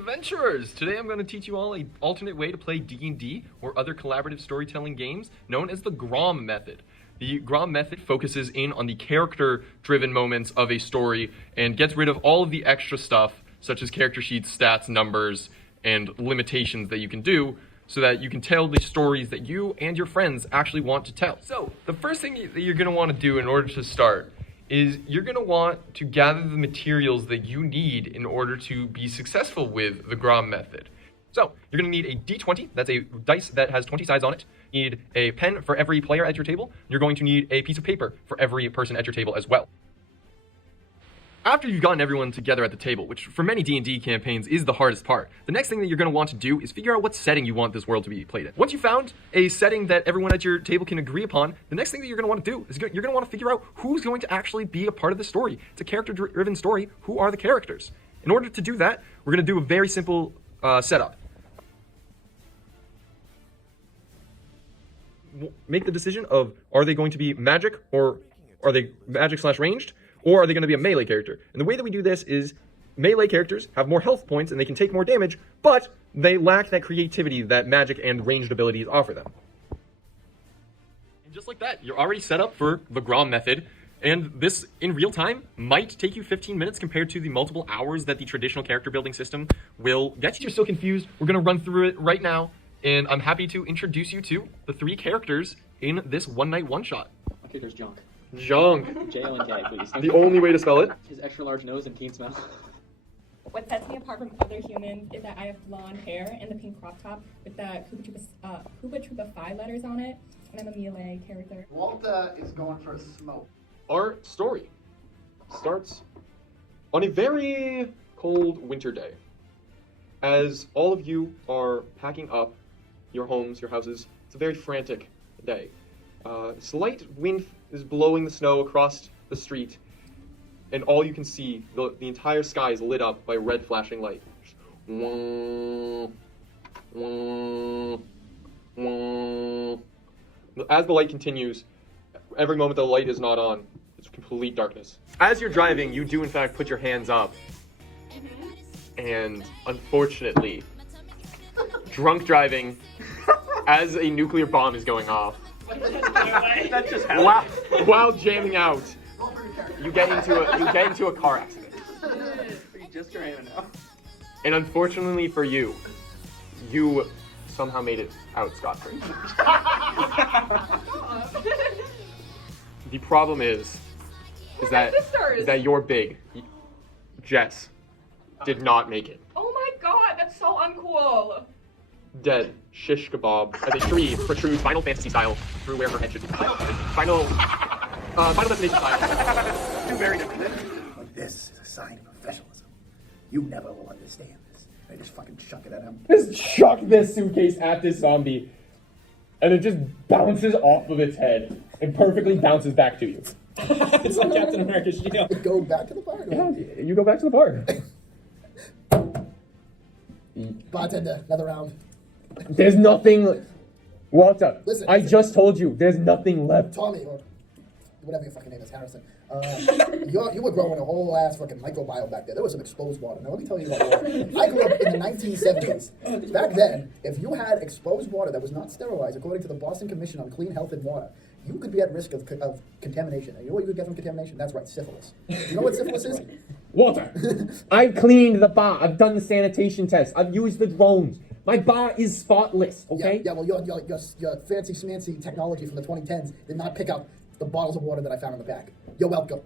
adventurers! Today I'm going to teach you all an alternate way to play D&D or other collaborative storytelling games known as the Grom Method. The Grom Method focuses in on the character-driven moments of a story and gets rid of all of the extra stuff, such as character sheets, stats, numbers, and limitations that you can do, so that you can tell the stories that you and your friends actually want to tell. So, the first thing that you're going to want to do in order to start is you're going to want to gather the materials that you need in order to be successful with the Grom Method. So, you're going to need a D20, that's a dice that has 20 sides on it. You need a pen for every player at your table. You're going to need a piece of paper for every person at your table as well. After you've gotten everyone together at the table, which for many D&D campaigns is the hardest part, the next thing that you're going to want to do is figure out what setting you want this world to be played in. Once you've found a setting that everyone at your table can agree upon, the next thing that you're going to want to do is you're going to want to figure out who's going to actually be a part of the story. It's a character-driven story. Who are the characters? In order to do that, we're going to do a very simple setup. Make the decision of, are they going to be magic, or are they magic/ranged? Or are they going to be a melee character? And the way that we do this is melee characters have more health points and they can take more damage, but they lack that creativity that magic and ranged abilities offer them. And just like that, you're already set up for the Grom Method. And this, in real time, might take you 15 minutes compared to the multiple hours that the traditional character building system will get you. If you're still confused, we're going to run through it right now. And I'm happy to introduce you to the 3 characters in this one-night one-shot. Okay, there's Junk. Junk. J-O-N-K, please. The only way to spell it. His extra large nose and keen smell. What sets me apart from other humans is that I have blonde hair and the pink crop top with the Hooba Troopa 5 letters on it, and I'm a melee character. Walter is going for a smoke. Our story starts on a very cold winter day. As all of you are packing up your homes, your houses, it's a very frantic day. Slight wind is blowing the snow across the street, and all you can see, the entire sky is lit up by red flashing light. As the light continues, every moment the light is not on, it's complete darkness. As you're driving, you do in fact put your hands up, and unfortunately, drunk driving as a nuclear bomb is going off. That just happened. While jamming out, you get into a car accident. You just ran it now. And unfortunately for you, you somehow made it out scot-free. The problem is that your big Jess did not make it. Oh my god, that's so uncool! Dead, shish kebab, as a tree protrudes Final Fantasy style through where her head should be. Final Destination style. Two very different things. But this is a sign of professionalism. You never will understand this. They just fucking chuck it at him. Just chuck this suitcase at this zombie, and it just bounces off of its head and perfectly bounces back to you. It's like Captain America's shield. Go back to the park. Yeah, you go back to the park. Bartender, another round. There's nothing. Walter, Listen. I just told you, there's nothing left. Tommy, or whatever your fucking name is, Harrison. You were growing a whole ass fucking microbiome back there. There was some exposed water. Now let me tell you about water. I grew up in the 1970s. Back then, if you had exposed water that was not sterilized, according to the Boston Commission on Clean Health and Water, you could be at risk of contamination. And you know what you could get from contamination? That's right, syphilis. You know what syphilis is? Walter, I've cleaned the bar. I've done the sanitation test. I've used the drones. My bar is spotless, okay? Yeah, well, your fancy schmancy technology from the 2010s did not pick up the bottles of water that I found in the back. You're welcome.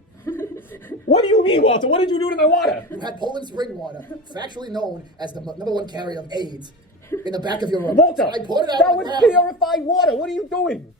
What do you mean, Walter? What did you do to my water? You had Poland spring water, factually known as the #1 carrier of AIDS, in the back of your room. Walter, I poured it out that on the was ground. purified water. What are you doing?